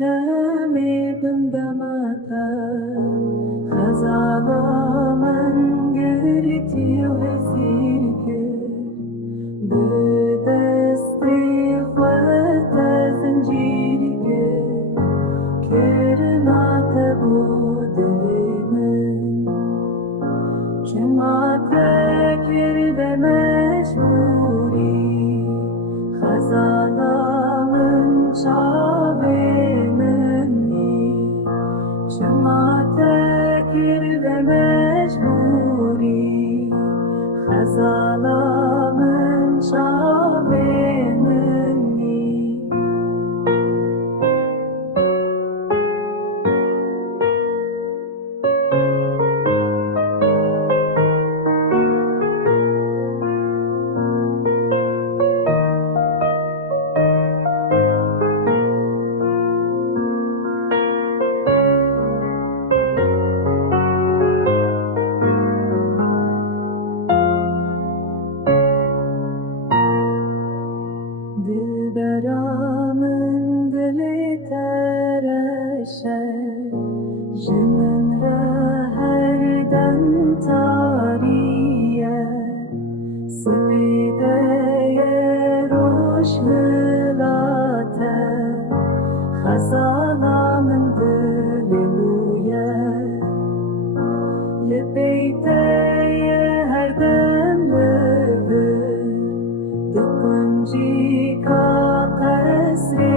دمي بندمتا خزانا من قرتي وهسيلك بدستي خوات زنجيرك كرنا تبود من جمعتك ربا مجبوري خزانا من شعبي مني جمعتك ربا مجبوري خزانا من شعبي مني دلبرا من دلی ترشه جمن را هر دم تاریه سپیده روش ملاته خزانا من دللویه لبیته هر دم لبر دقنجی کا قصری